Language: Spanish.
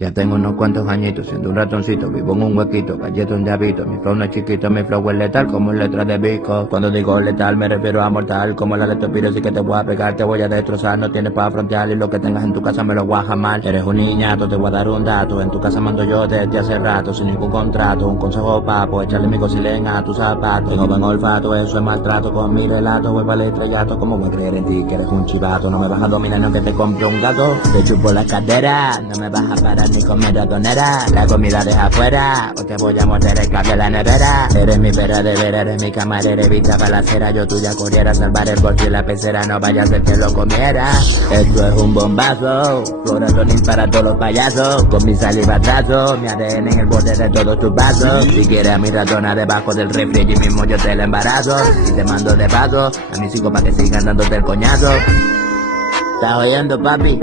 Ya tengo unos cuantos añitos siendo un ratoncito, vivo en un huequito, galleto de habito, mi flow no es chiquito, mi flow es letal como letra de Vico. Cuando digo letal me refiero a mortal, como la de Topiro, sí que te voy a pegar, te voy a destrozar, no tienes para frontear y lo que tengas en tu casa me lo voy a jamar. Eres un niñato, te voy a dar un dato, en tu casa mando yo desde hace rato, sin ningún contrato, un consejo papo, echarle mi cocilena a tus zapatos. Tengo buen olfato, eso es maltrato, con mi relato voy para el estrellato, como voy a creer en ti que eres un chivato, no me vas a dominar ni aunque te compre un gato, te chupo la cadera, no me vas a parar ni con mi ratonera, la comida deja afuera, o te voy a morder el clave de la nevera. Eres mi pera de vera, eres mi camarera, evita balacera, yo tuya corriera, salvar el bolso y la pecera, no vaya a ser que lo comiera. Esto es un bombazo, floratonil para todos los payasos, con mi saliva trazo, mi ADN en el borde de todos tus vasos. Si quieres a mi ratona debajo del refri, y mismo yo te la embarazo, y te mando de paso a mis hijos para que sigan dándote el coñazo. ¿Estás oyendo, papi?